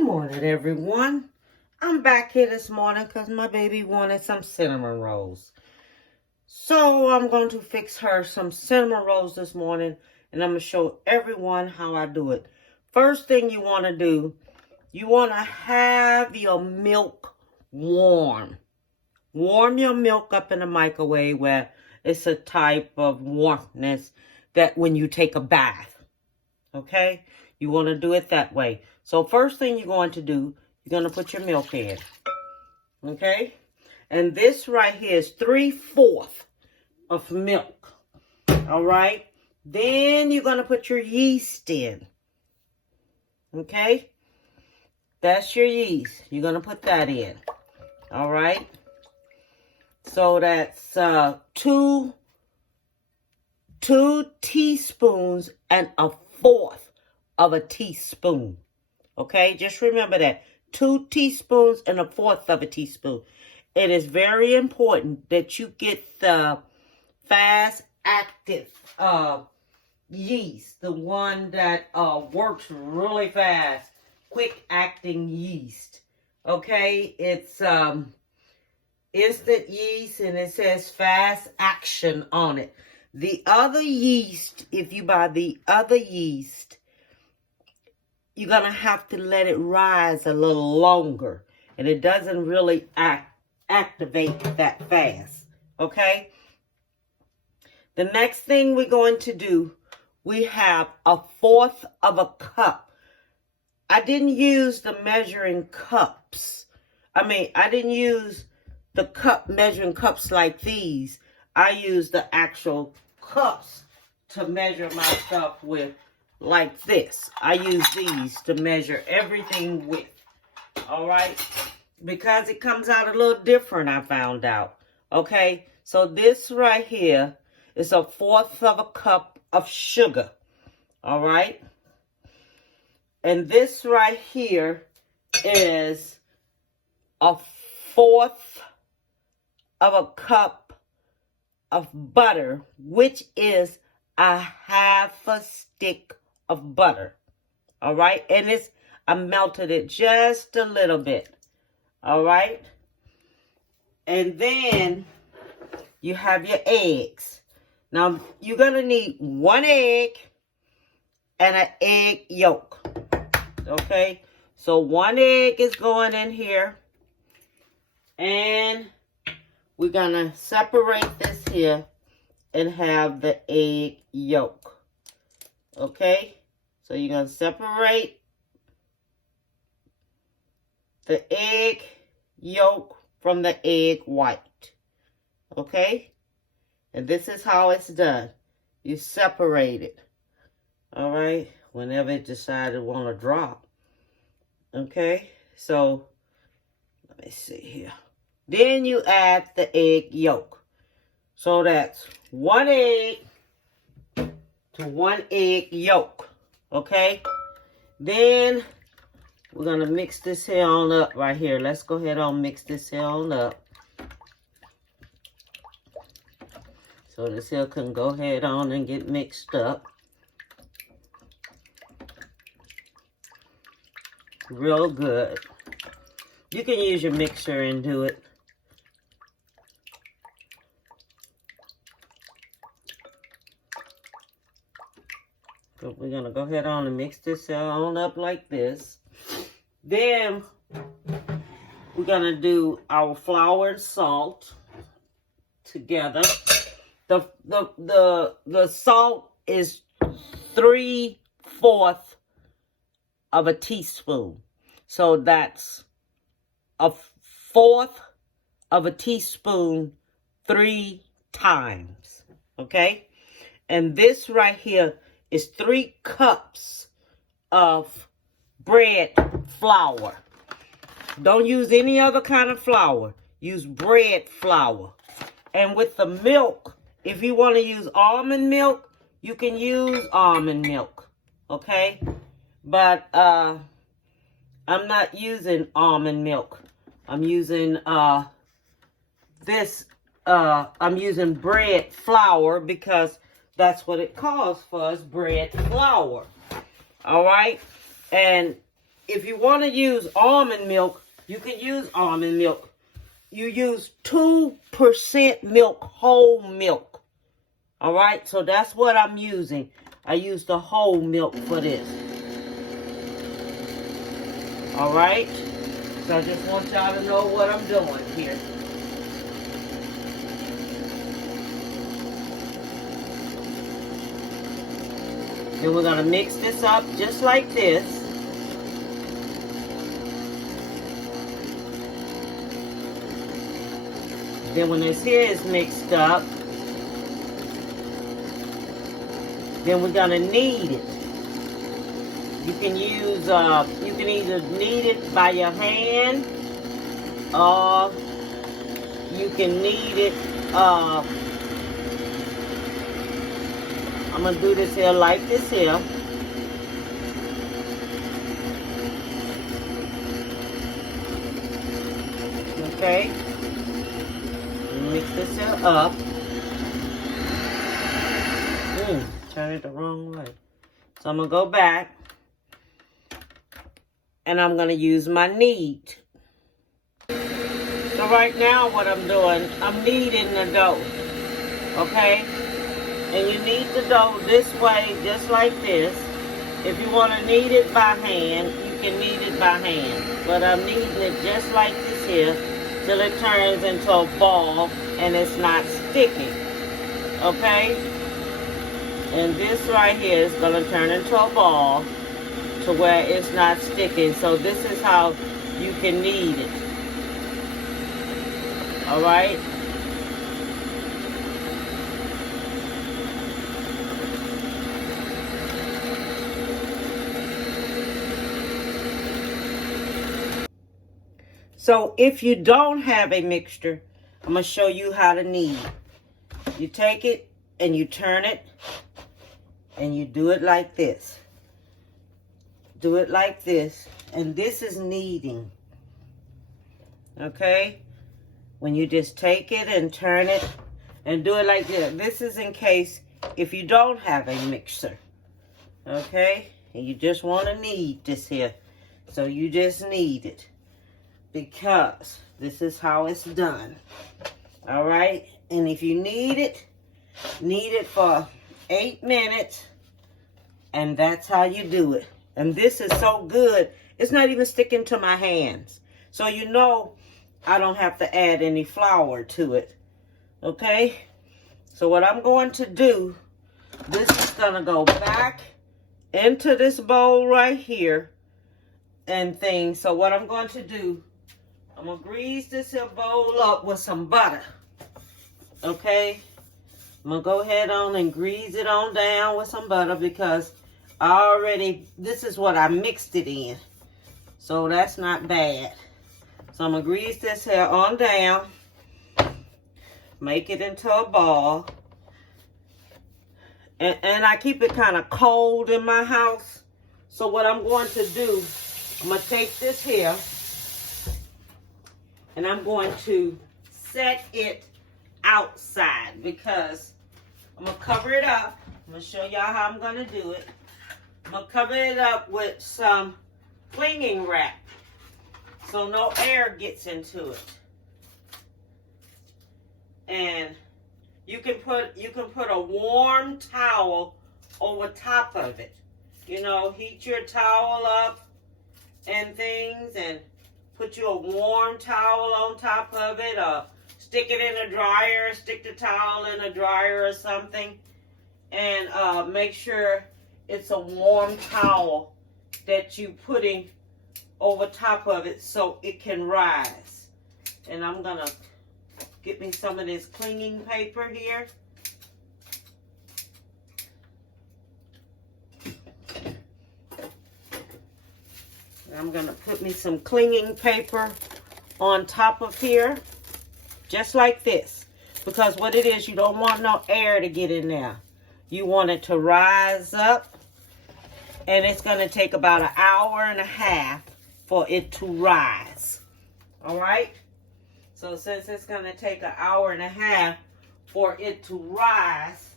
Good morning, everyone. I'm back here this morning because my baby wanted some cinnamon rolls. So I'm going to fix her some cinnamon rolls this morning, and I'm going to show everyone how I do it. First thing you want to do, you want to have your milk warm. Warm your milk up in the microwave where it's a type of warmness that when you take a bath. Okay? You want to do it that way. So first thing you're going to do, you're going to put your milk in. Okay? And this right here is 3/4 of milk. All right? Then you're going to put your yeast in. Okay? That's your yeast. You're going to put that in. All right? So that's 2 teaspoons and 1/4 of a teaspoon. Okay, just remember that. 2 teaspoons and 1/4 of a teaspoon. It is very important that you get the fast active yeast, the one that works really fast, quick acting yeast. Okay, it's instant yeast and it says fast action on it. The other yeast, if you buy the other yeast, you're going to have to let it rise a little longer. And it doesn't really activate that fast. Okay? The next thing we're going to do, we have 1/4 of a cup. I didn't use the measuring cups. I didn't use the measuring cups like these. I use the actual cups to measure my stuff with, like this. I use these to measure everything with. All right? Because it comes out a little different, I found out. Okay? So this right here is 1/4 of a cup of sugar. All right? And this right here is 1/4 of a cup of butter, which is 1/2 stick of butter. All right? And I melted it just a little bit. All right? And then you have your eggs. Now, you're going to need 1 egg and an egg yolk. Okay? So 1 egg is going in here. And we're going to separate this here and have the egg yolk. Okay? So you're going to separate the egg yolk from the egg white. Okay? And this is how it's done. You separate it. All right? Whenever it decides to want to drop. Okay? So, let me see here. Then you add the egg yolk. So that's 1 egg to 1 egg yolk. Okay? Then we're going to mix this here on up right here. Let's go ahead and mix this here on up. So this here can go ahead on and get mixed up. Real good. You can use your mixer and do it. So we're going to go ahead on and mix this on up like this. Then we're going to do our flour and salt together. The salt is 3/4 of a teaspoon. So that's 1/4 of a teaspoon 3 times. Okay? And this right here is 3 cups of bread flour. Don't use any other kind of flour. Use bread flour. And with the milk, if you want to use almond milk, you can use almond milk. Okay? But I'm not using almond milk. I'm using I'm using bread flour because that's what it calls for us, bread flour. All right? And if you want to use almond milk, you can use almond milk. You use 2% milk, whole milk. All right, so that's what I'm using. I use the whole milk for this. All right, so I just want y'all to know what I'm doing here. Then we're going to mix this up just like this. Then when this here is mixed up, then we're going to knead it. You can use, you can either knead it by your hand, or you can knead it, I'm going to do this here like this here. Okay. Mix this here up. Turn it the wrong way. So I'm going to go back. And I'm going to use my knead. So right now what I'm doing, I'm kneading the dough. Okay? And you knead the dough this way, just like this. If you want to knead it by hand, you can knead it by hand. But I'm kneading it just like this here, till it turns into a ball and it's not sticky. Okay? And this right here is going to turn into a ball to where it's not sticking. So this is how you can knead it. All right? So if you don't have a mixture, I'm going to show you how to knead. You take it and you turn it and you do it like this. Do it like this. And this is kneading. Okay? When you just take it and turn it and do it like this. This is in case if you don't have a mixer. Okay? And you just want to knead this here. So you just knead it. Because this is how it's done. All right? And if you knead it for 8 minutes. And that's how you do it. And this is so good, it's not even sticking to my hands. So you know I don't have to add any flour to it. Okay? So what I'm going to do, this is going to go back into this bowl right here and things. So what I'm going to do, I'm going to grease this here bowl up with some butter. Okay? I'm going to go ahead on and grease it on down with some butter because this is what I mixed it in. So that's not bad. So I'm going to grease this here on down. Make it into a ball. And I keep it kind of cold in my house. So what I'm going to do, I'm going to take this here. And I'm going to set it outside. Because I'm going to cover it up. I'm going to show y'all how I'm going to do it. I'm going to cover it up with some clinging wrap so no air gets into it. And you can put a warm towel over top of it. You know, heat your towel up and things and put you a warm towel on top of it, or stick it in a dryer, stick the towel in a dryer or something, and make sure it's a warm towel that you putting over top of it so it can rise. And I'm gonna get me some of this clinging paper here. And I'm gonna put me some clinging paper on top of here, just like this. Because what it is, you don't want no air to get in there. You want it to rise up. And it's going to take about 1.5 hours for it to rise. All right? So since it's going to take 1.5 hours for it to rise,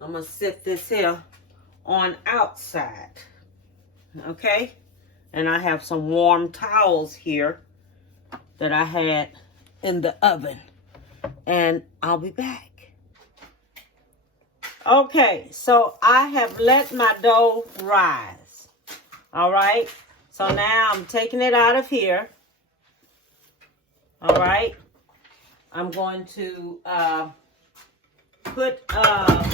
I'm going to sit this here on outside. Okay? And I have some warm towels here that I had in the oven. And I'll be back. Okay, so I have let my dough rise. All right? So now I'm taking it out of here. All right? I'm going to put a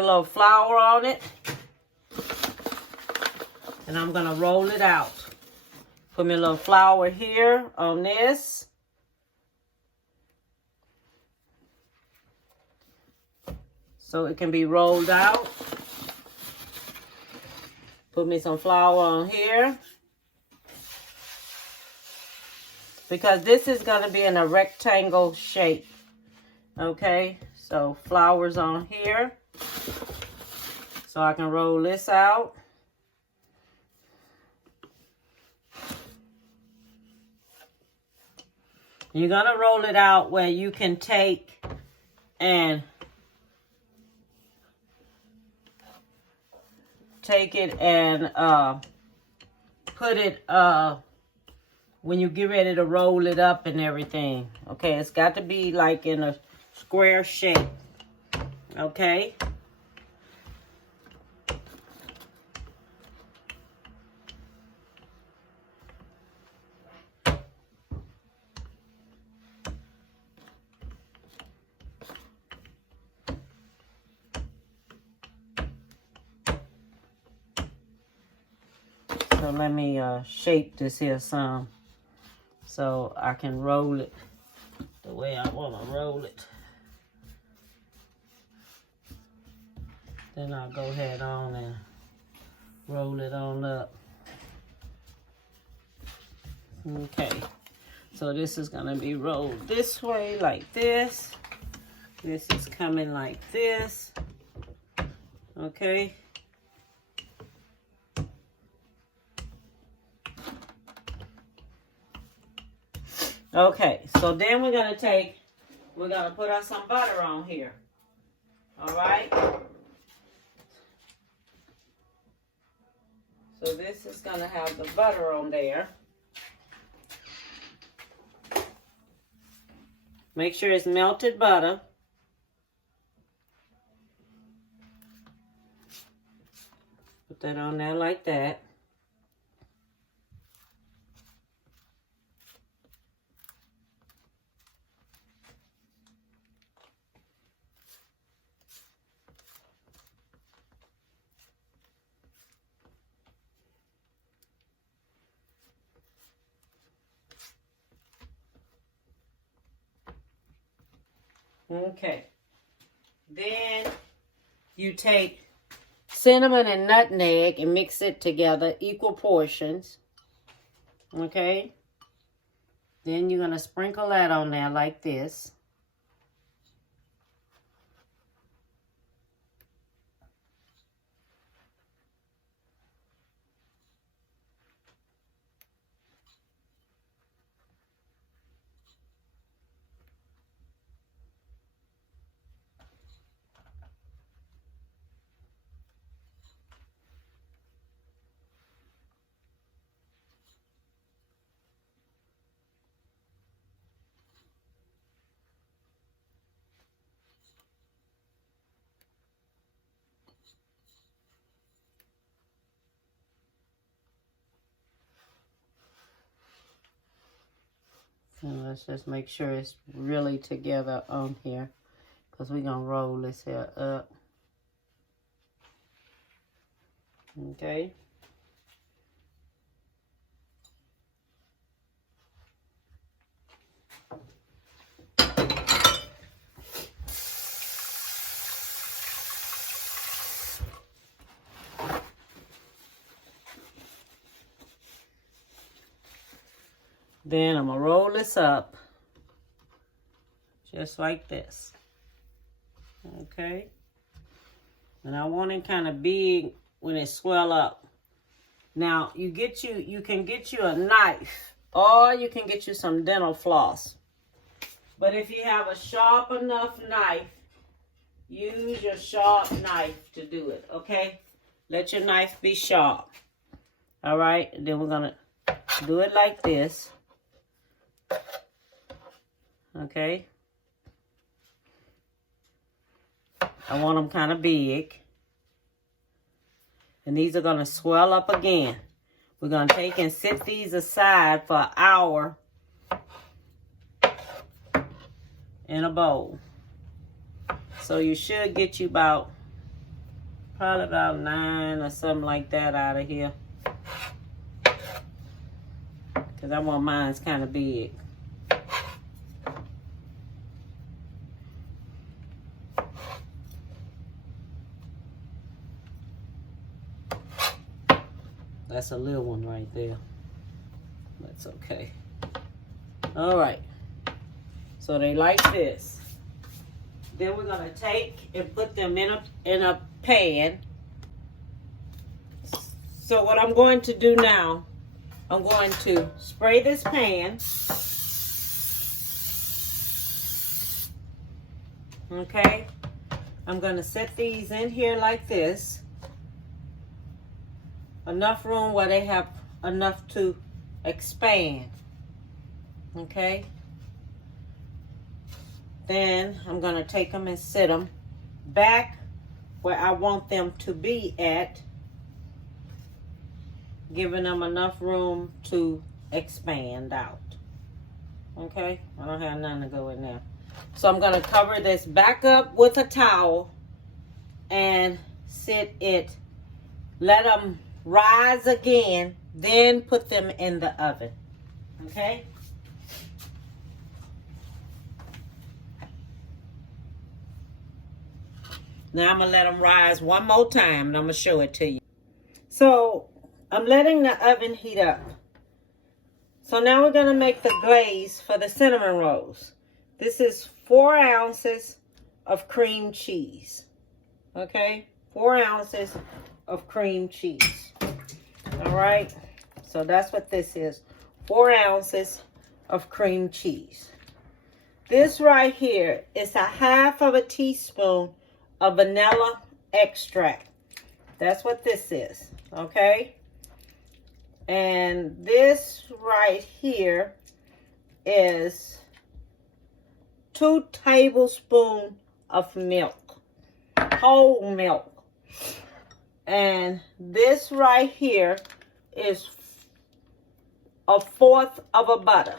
little flour on it. And I'm going to roll it out. Put me a little flour here on this. So it can be rolled out. Put me some flour on here. Because this is going to be in a rectangle shape. Okay, so flour's on here. So I can roll this out. You're going to roll it out where you can take and put it when you get ready to roll it up and everything. Okay, it's got to be like in a square shape. Okay. So let me shape this here some so I can roll it the way I want to roll it. Then I'll go ahead on and roll it on up. Okay, so this is going to be rolled this way like this. This is coming like this. Okay. Okay, so then we're going to put us some butter on here. All right. So this is going to have the butter on there. Make sure it's melted butter. Put that on there like that. Okay, then you take cinnamon and nutmeg and mix it together, equal portions. Okay, then you're going to sprinkle that on there like this. And let's just make sure it's really together on here, because we're going to roll this here up. Okay. Then I'm going to roll this up just like this. Okay. And I want it kind of big when it swell up. Now, you can get you a knife, or you can get you some dental floss. But if you have a sharp enough knife, use your sharp knife to do it, okay? Let your knife be sharp. All right, and then we're gonna do it like this. Okay. I want them kind of big. And these are gonna swell up again. We're gonna take and sit these aside for an hour in a bowl. So you should get you probably about 9 or something like that out of here. Because I want mine's kind of big. That's a little one right there. That's okay. All right. So they like this. Then we're gonna take and put them in a pan. So what I'm going to do now, I'm going to spray this pan. Okay. I'm gonna set these in here like this. Enough room where they have enough to expand. Okay. Then I'm going to take them and sit them back where I want them to be at, giving them enough room to expand out. Okay, I don't have none to go in there. So I'm going to cover this back up with a towel and sit it, let them rise again, then put them in the oven. Okay. Now I'm going to let them rise one more time and I'm going to show it to you. So I'm letting the oven heat up. So now we're going to make the glaze for the cinnamon rolls. This is 4 ounces of cream cheese. Okay? 4 ounces of cream cheese. All right? So that's what this is. 4 ounces of cream cheese. This right here is a 1/2 teaspoon of vanilla extract. That's what this is, okay? And this right here is 2 tablespoons of milk, whole milk. And this right here is 1/4 of a butter.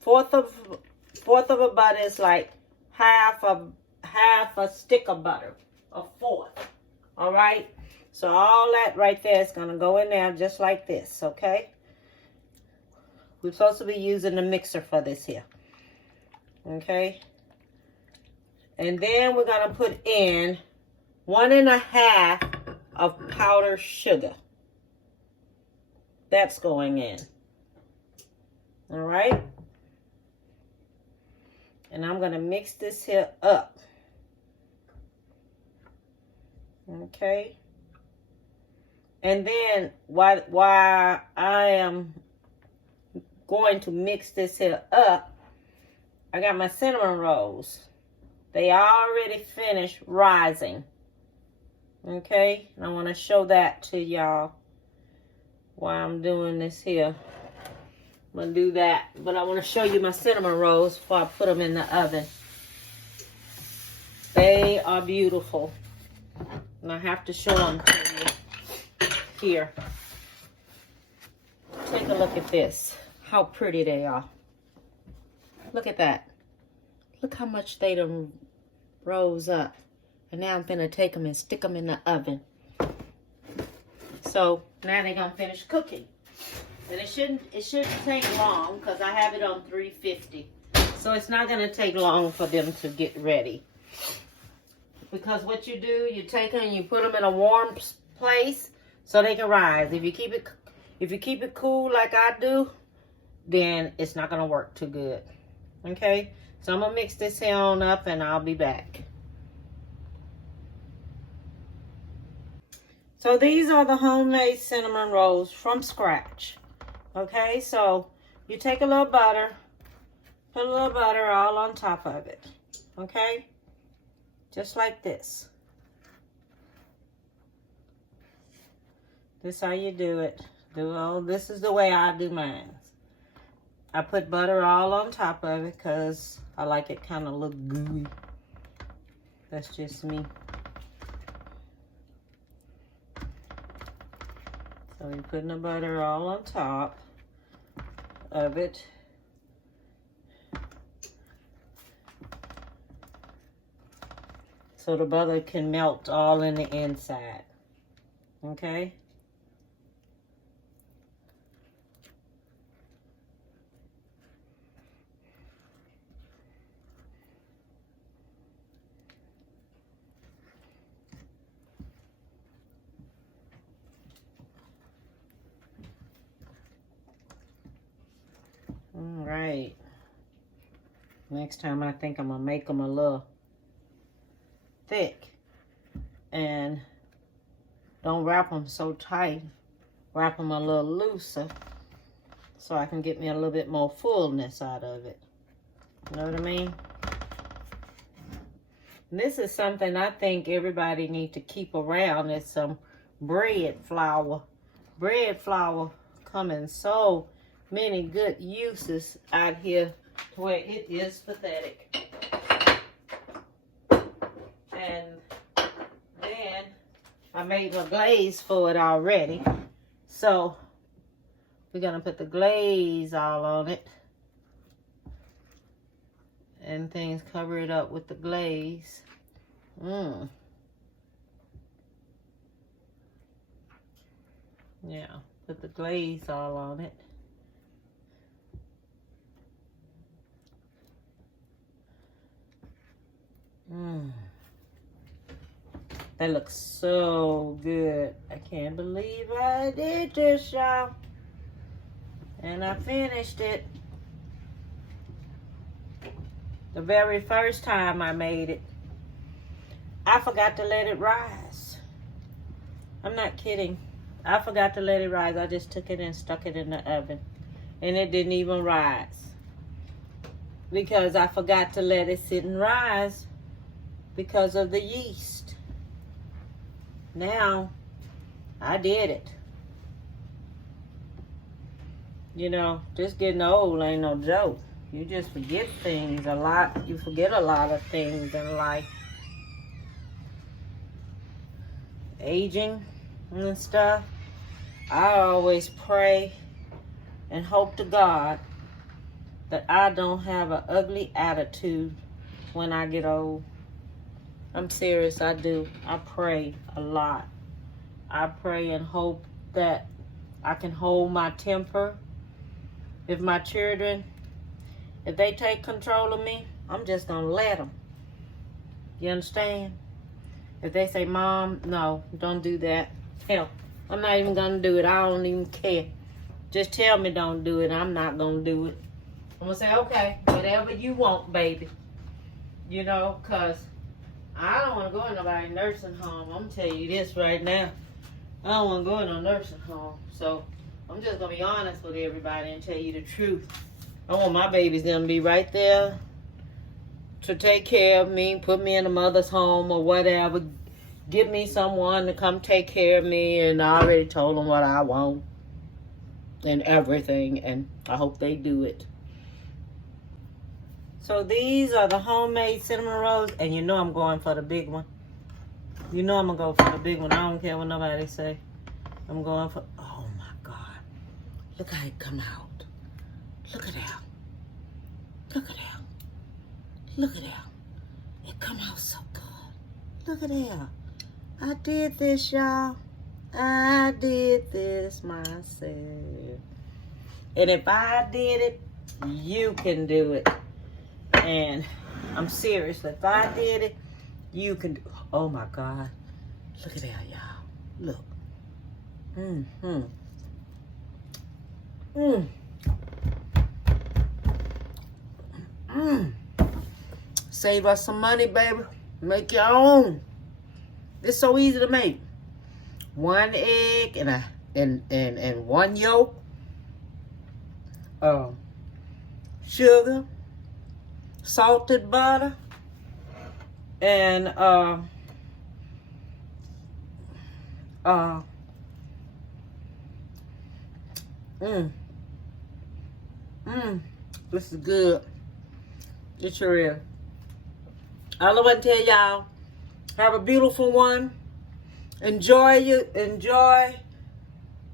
Fourth of a butter is like half a stick of butter, 1/4. All right. So all that right there is gonna go in there just like this. Okay. We're supposed to be using the mixer for this here. Okay. And then we're gonna put in 1 1/2 of powdered sugar. That's going in. All right. And I'm going to mix this here up. Okay. And then while I am going to mix this here up, I got my cinnamon rolls. They already finished rising. Okay. And I want to show that to y'all while I'm doing this here. I'm going to do that. But I want to show you my cinnamon rolls before I put them in the oven. They are beautiful. And I have to show them to you. Here. Take a look at this. How pretty they are. Look at that. Look how much they done rose up. And now I'm going to take them and stick them in the oven. So now they're going to finish cooking. And it shouldn't take long because I have it on 350. So it's not going to take long for them to get ready. Because what you do, you take them and you put them in a warm place so they can rise. If you keep it cool like I do, then it's not going to work too good. Okay? So I'm going to mix this here on up and I'll be back. So these are the homemade cinnamon rolls from scratch. Okay, so you take a little butter, Put a little butter all on top of it. Okay? Just like this. This is how you do it. This is the way I do mine. I put butter all on top of it because I like it kind of look gooey. That's just me. So you're putting the butter all on top of it. So the butter can melt all in the inside. Okay? All right. Next time I think I'm going to make them a little thick. And don't wrap them so tight. Wrap them a little looser so I can get me a little bit more fullness out of it. You know what I mean? And this is something I think everybody needs to keep around. It's some bread flour. Bread flour come in so many good uses out here where it is pathetic. And then I made my glaze for it already. So we're gonna put the glaze all on it. And things cover it up with the glaze. Yeah, put the glaze all on it. That looks so good. I can't believe I did this, y'all. And I finished it. The very first time I made it, I forgot to let it rise. I'm not kidding. I forgot to let it rise. I just took it and stuck it in the oven. And it didn't even rise. Because I forgot to let it sit and rise because of the yeast. Now, I did it. You know, just getting old ain't no joke. You just forget things a lot. You forget a lot of things in life. Aging and stuff. I always pray and hope to God that I don't have an ugly attitude when I get old. I'm serious, I do. I pray a lot. I pray and hope that I can hold my temper. If my children, if they take control of me, I'm just going to let them. You understand? If they say, Mom, no, don't do that. Hell, I'm not even going to do it. I don't even care. Just tell me don't do it. I'm not going to do it. I'm going to say, okay, whatever you want, baby. You know, because I don't want to go in nobody's nursing home. I'm going to tell you this right now. I don't want to go in a nursing home. So I'm just going to be honest with everybody and tell you the truth. I want my babies going to be right there to take care of me, put me in a mother's home or whatever. Get me someone to come take care of me. And I already told them what I want and everything. And I hope they do it. So these are the homemade cinnamon rolls. And you know I'm going for the big one. You know I'm going to go for the big one. I don't care what nobody say. I'm going for... Oh, my God. Look how it come out. Look at that. Look at that. Look at that. It come out so good. Look at that. I did this, y'all. I did this myself. And if I did it, you can do it. And I'm serious. If I did it, you can do it. Oh, my God. Look at that, y'all. Look. Save us some money, baby. Make your own. It's so easy to make. 1 egg and 1 yolk. Sugar, salted butter, and this is good. It sure is. All I want to tell y'all, have a beautiful one. Enjoy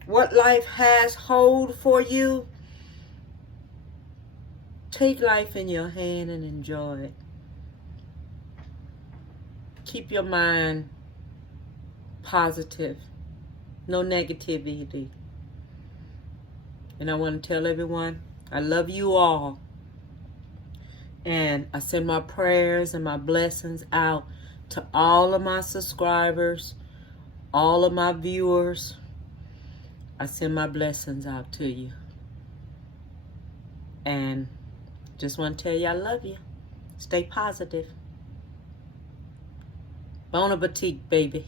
what life has hold for you. Take life in your hand and enjoy it. Keep your mind positive. No negativity. And I want to tell everyone, I love you all. And I send my prayers and my blessings out to all of my subscribers, all of my viewers. I send my blessings out to you. And just want to tell you I love you. Stay positive. Bon appetit, baby.